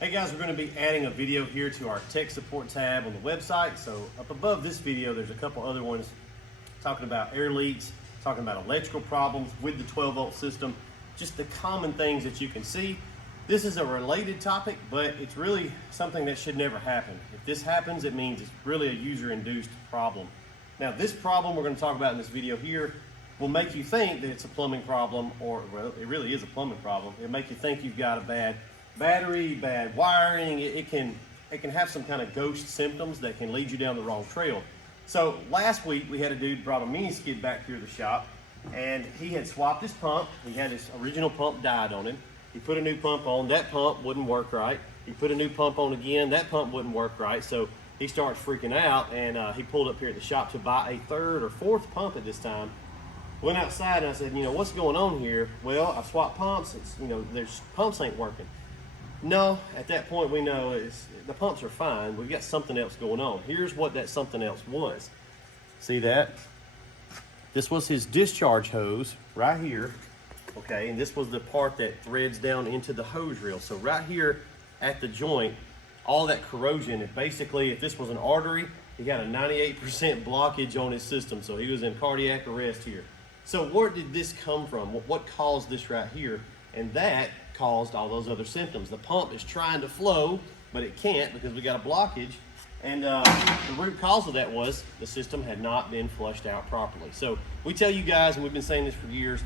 Hey guys, we're going to be adding a video here to our tech support tab on the website. So up above this video, there's a couple other ones talking about air leaks, talking about electrical problems with the 12-volt system, just the common things that you can see. This is a related topic, but it's really something that should never happen. If this happens, it means it's really a user-induced problem. Now, this problem we're going to talk about in this video here will make you think that it's a plumbing problem, or well, it really is a plumbing problem. It'll make you think you've got a bad battery, bad wiring. It can have some kind of ghost symptoms that can lead you down the wrong trail. So last week we had a dude brought a mini skid back here to the shop, and he had swapped his pump. He had his original pump died on him. He put a new pump on. That pump wouldn't work right. He put a new pump on again. That pump wouldn't work right. So he starts freaking out, and he pulled up here at the shop to buy a third or fourth pump at this time. Went outside and I said, what's going on here? Well, I swapped pumps. It's, there's pumps ain't working. No, at that point we know the pumps are fine. We've got something else going on. Here's what that something else was. See that? This was his discharge hose right here. Okay, and this was the part that threads down into the hose reel. So right here at the joint, all that corrosion, basically, if this was an artery, he got a 98% blockage on his system. So he was in cardiac arrest here. So where did this come from? What caused this right here? And that caused all those other symptoms. The pump is trying to flow, but it can't because we got a blockage. And the root cause of that was the system had not been flushed out properly. So we tell you guys, and we've been saying this for years,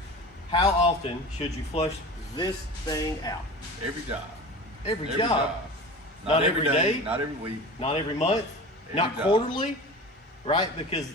how often should you flush this thing out? Every job. Every job. Not every day. Not every week. Not every month. Not quarterly, right? Because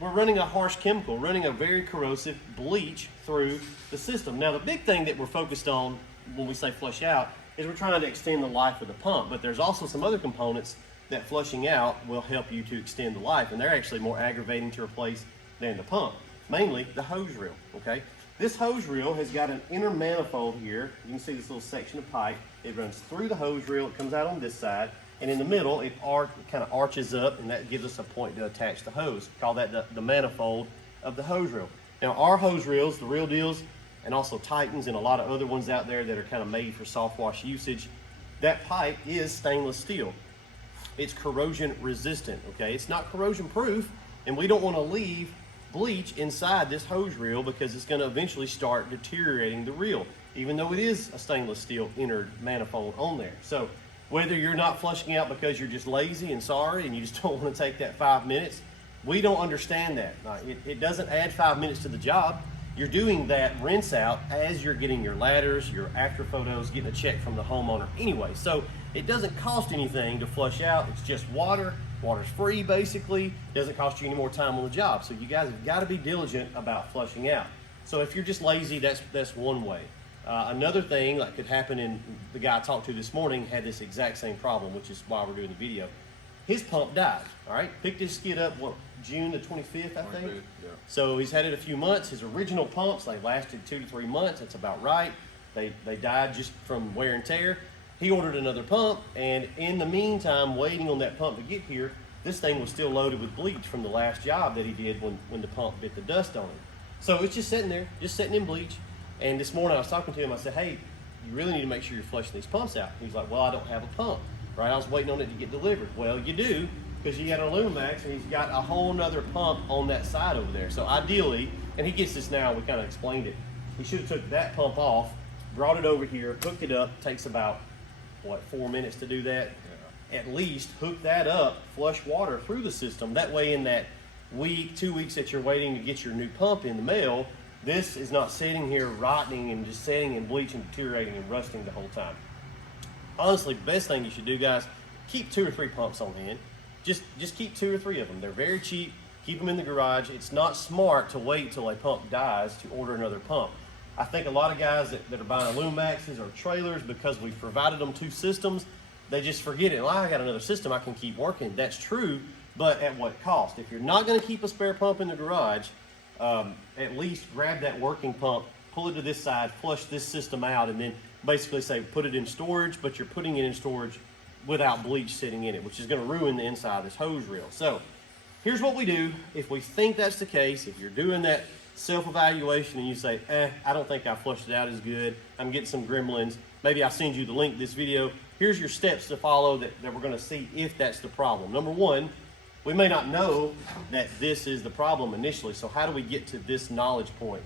we're running a harsh chemical, running a very corrosive bleach through the system. Now, the big thing that we're focused on when we say flush out is we're trying to extend the life of the pump, but there's also some other components that flushing out will help you to extend the life, and they're actually more aggravating to replace than the pump, mainly the hose reel, okay? This hose reel has got an inner manifold here. You can see this little section of pipe. It runs through the hose reel, it comes out on this side, and in the middle, it kind of arches up, and that gives us a point to attach the hose. Call that the manifold of the hose reel. Now, our hose reels, the Real Deals, and also Titans, and a lot of other ones out there that are kind of made for Softwash usage, that pipe is stainless steel. It's corrosion resistant, okay? It's not corrosion proof, and we don't want to leave bleach inside this hose reel because it's going to eventually start deteriorating the reel, even though it is a stainless steel inner manifold on there. So whether you're not flushing out because you're just lazy and sorry and you just don't want to take that 5 minutes, we don't understand that. It doesn't add 5 minutes to the job. You're doing that rinse out as you're getting your ladders, your after photos, getting a check from the homeowner anyway. So it doesn't cost anything to flush out. It's just water. Water's free, basically. It doesn't cost you any more time on the job. So you guys have got to be diligent about flushing out. So if you're just lazy, that's one way. Another thing that could happen, and the guy I talked to this morning had this exact same problem, which is why we're doing the video. His pump died, all right? Picked his skid up, June the 25th, I think? Yeah. So he's had it a few months. His original pumps, they lasted 2 to 3 months. That's about right. They died just from wear and tear. He ordered another pump, and in the meantime, waiting on that pump to get here, this thing was still loaded with bleach from the last job that he did when the pump bit the dust on him. So it's just sitting there, just sitting in bleach. And this morning I was talking to him, I said, hey, you really need to make sure you're flushing these pumps out. He's like, well, I don't have a pump, right? I was waiting on it to get delivered. Well, you do, because you got an Alumax, and he's got a whole nother pump on that side over there. So ideally, and he gets this now, we kind of explained it, he should have took that pump off, brought it over here, hooked it up. Takes about, 4 minutes to do that? Yeah. At least hook that up, flush water through the system. That way in that week, 2 weeks that you're waiting to get your new pump in the mail, this is not sitting here rotting and just sitting and bleaching, deteriorating and rusting the whole time. Honestly, the best thing you should do, guys, keep 2 or 3 pumps on hand. Just keep 2 or 3 of them. They're very cheap. Keep them in the garage. It's not smart to wait till a pump dies to order another pump. I think a lot of guys that are buying Alumaxes or trailers, because we've provided them 2 systems, they just forget it. Well, I got another system, I can keep working. That's true, but at what cost? If you're not going to keep a spare pump in the garage, at least grab that working pump, pull it to this side, flush this system out, and then basically say put it in storage, but you're putting it in storage without bleach sitting in it, which is going to ruin the inside of this hose reel. So here's what we do. If we think that's the case, if you're doing that self-evaluation and you say, I don't think I flushed it out as good, I'm getting some gremlins, maybe I'll send you the link to this video. here's your steps to follow that we're going to see if that's the problem. Number one, we may not know that this is the problem initially, so how do we get to this knowledge point?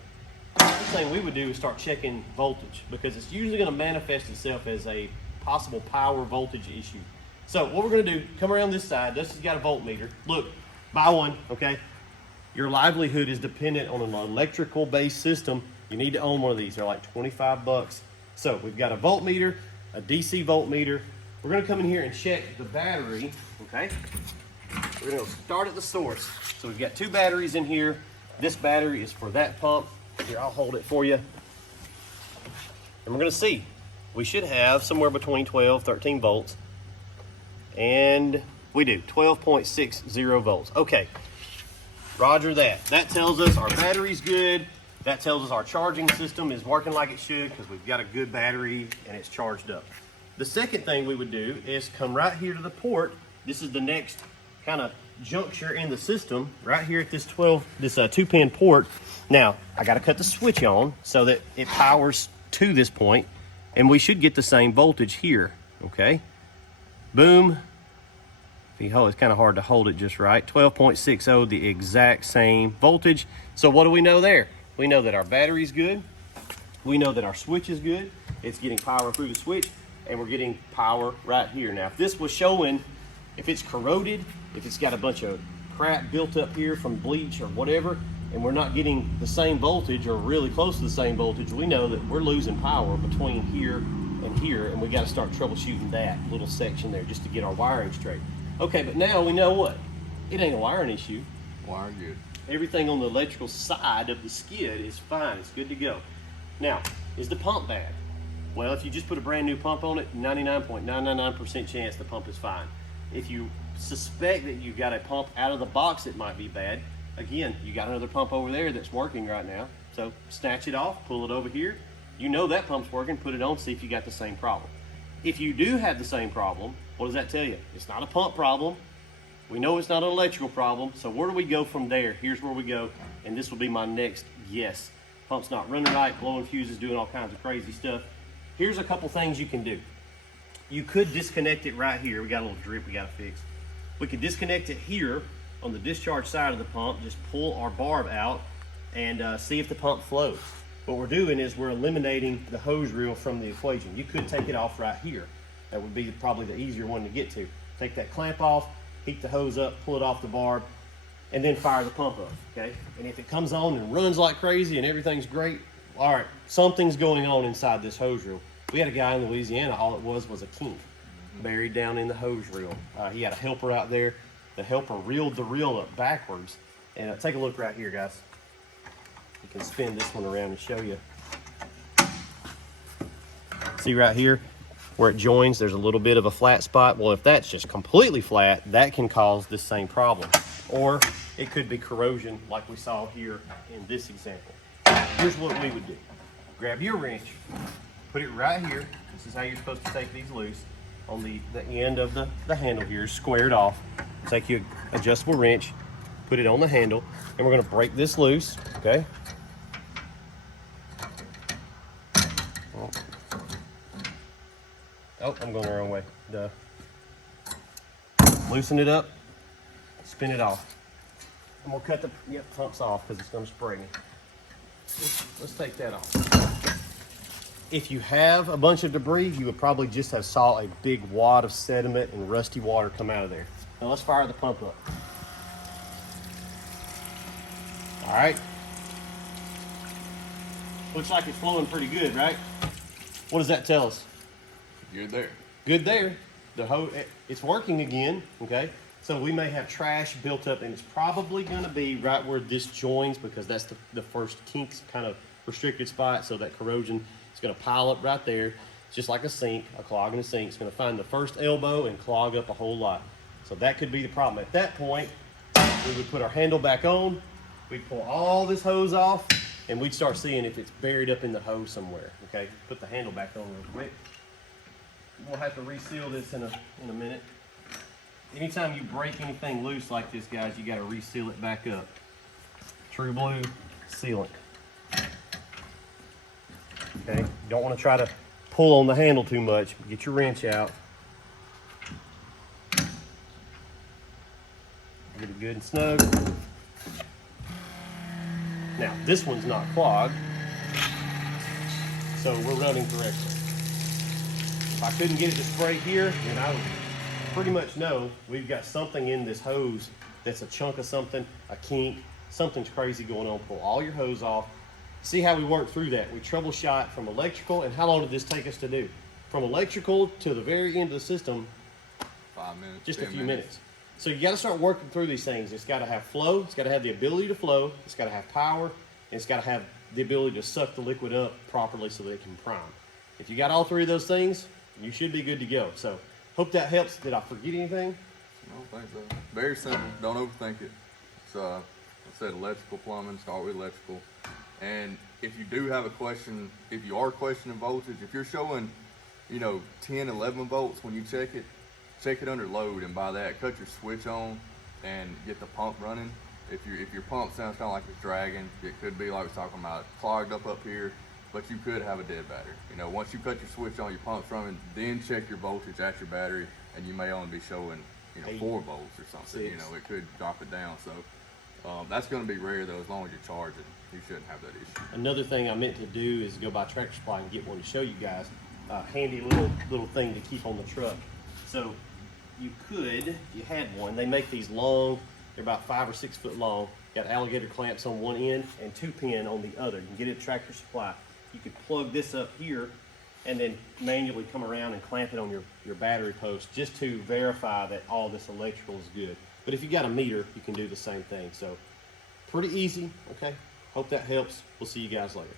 The first thing we would do is start checking voltage, because it's usually going to manifest itself as a possible power voltage issue. So what we're going to do, come around this side. Dustin's got a voltmeter. Look, buy one, okay? Your livelihood is dependent on an electrical based system. You need to own one of these. They're like 25 bucks. So we've got a voltmeter, a DC voltmeter. We're going to come in here and check the battery, okay? We're going to start at the source. So we've got two batteries in here. This battery is for that pump. Here, I'll hold it for you. And we're going to see. We should have somewhere between 12, 13 volts. And we do, 12.60 volts. Okay, roger that. That tells us our battery's good. That tells us our charging system is working like it should, because we've got a good battery and it's charged up. The second thing we would do is come right here to the port. This is the next kind of juncture in the system, right here at this 2-pin port. Now, I got to cut the switch on so that it powers to this point, and we should get the same voltage here, okay? Boom. If you hold, it's kind of hard to hold it just right. 12.60, the exact same voltage. So what do we know there? We know that our battery's good. We know that our switch is good. It's getting power through the switch, and we're getting power right here. Now, if this was showing, if it's corroded, if it's got a bunch of crap built up here from bleach or whatever, and we're not getting the same voltage or really close to the same voltage, we know that we're losing power between here and here, and we got to start troubleshooting that little section there just to get our wiring straight. Okay, but now we know what? It ain't a wiring issue. Wiring good. Everything on the electrical side of the skid is fine. It's good to go. Now, is the pump bad? Well, if you just put a brand new pump on it, 99.999% chance the pump is fine. If you suspect that you've got a pump out of the box that might be bad, again, you got another pump over there that's working right now. So snatch it off, pull it over here. You know that pump's working, put it on, see if you got the same problem. If you do have the same problem, what does that tell you? It's not a pump problem. We know it's not an electrical problem. So where do we go from there? Here's where we go, and this will be my next guess. Pump's not running right, blowing fuses, doing all kinds of crazy stuff. Here's a couple things you can do. You could disconnect it right here. We got a little drip we got to fix. We could disconnect it here on the discharge side of the pump, just pull our barb out and see if the pump flows. What we're doing is we're eliminating the hose reel from the equation. You could take it off right here. That would be probably the easier one to get to. Take that clamp off, heat the hose up, pull it off the barb, and then fire the pump up, okay? And if it comes on and runs like crazy and everything's great, all right, something's going on inside this hose reel. We had a guy in Louisiana, all it was a kink buried down in the hose reel. He had a helper out there. The helper reeled the reel up backwards. And take a look right here, guys. You can spin this one around and show you. See right here where it joins, there's a little bit of a flat spot. Well, if that's just completely flat, that can cause this same problem. Or it could be corrosion like we saw here in this example. Here's what we would do. Grab your wrench, put it right here. This is how you're supposed to take these loose. On the end of the handle here, squared off. Take your adjustable wrench, put it on the handle, and we're gonna break this loose, okay? Oh, I'm going the wrong way. Duh. Loosen it up, spin it off. And we'll cut the pumps off because it's gonna spray me. Let's take that off. If you have a bunch of debris, you would probably just have saw a big wad of sediment and rusty water come out of there. Now let's fire the pump up. All right. Looks like it's flowing pretty good, right? What does that tell us? Good there. Good there. The hose, it's working again, okay? So we may have trash built up, and it's probably gonna be right where this joins, because that's the first kink's kind of restricted spot, so that corrosion is gonna pile up right there. It's just like a sink, a clog in a sink. It's gonna find the first elbow and clog up a whole lot. So that could be the problem. At that point, we would put our handle back on, we'd pull all this hose off, and we'd start seeing if it's buried up in the hose somewhere, okay? Put the handle back on real quick. We'll have to reseal this in a minute. Anytime you break anything loose like this, guys, you gotta reseal it back up. True Blue sealant. Okay, you don't wanna try to pull on the handle too much. Get your wrench out, Get it good and snug. Now, this one's not clogged, so we're running correctly. If I couldn't get it to spray here, then I would pretty much know we've got something in this hose that's a chunk of something, a kink, something's crazy going on. Pull all your hose off. See how we work through that. We troubleshot from electrical, and how long did this take us to do? From electrical to the very end of the system, 5 minutes. just a 10 few minutes. So you got to start working through these things. It's got to have flow. It's got to have the ability to flow. It's got to have power. And it's got to have the ability to suck the liquid up properly so that it can prime. If you got all three of those things, you should be good to go. So hope that helps. Did I forget anything? I don't think so. Very simple. Don't overthink it. It's, I said electrical, plumbing, start with electrical. And if you do have a question, if you are questioning voltage, if you're showing, 10, 11 volts when you check it under load, and by that, cut your switch on and get the pump running. If your pump sounds kind of like it's dragging, it could be like we're talking about clogged up here, but you could have a dead battery. Once you cut your switch on, your pump's running, then check your voltage at your battery, and you may only be showing 4 volts or something. 6. It could drop it down. So that's going to be rare though. As long as you're charging, you shouldn't have that issue. Another thing I meant to do is go by Tractor Supply and get one to show you guys. A handy little thing to keep on the truck. So you had one. They make these long. They're about 5 or 6 foot long. Got alligator clamps on one end and 2-pin on the other. You can get it at Tractor Supply. You could plug this up here and then manually come around and clamp it on your battery post just to verify that all this electrical is good. But if you got a meter, you can do the same thing. So pretty easy, okay? Hope that helps. We'll see you guys later.